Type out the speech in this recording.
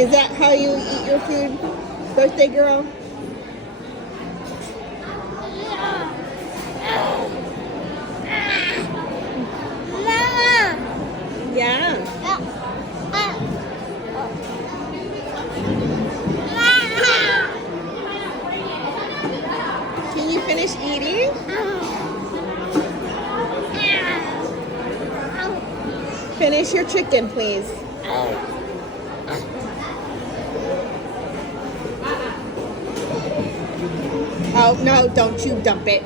Is that how you eat your food, birthday girl? Yeah. Can you finish eating? Finish your chicken, please. Oh, no, don't you dump it.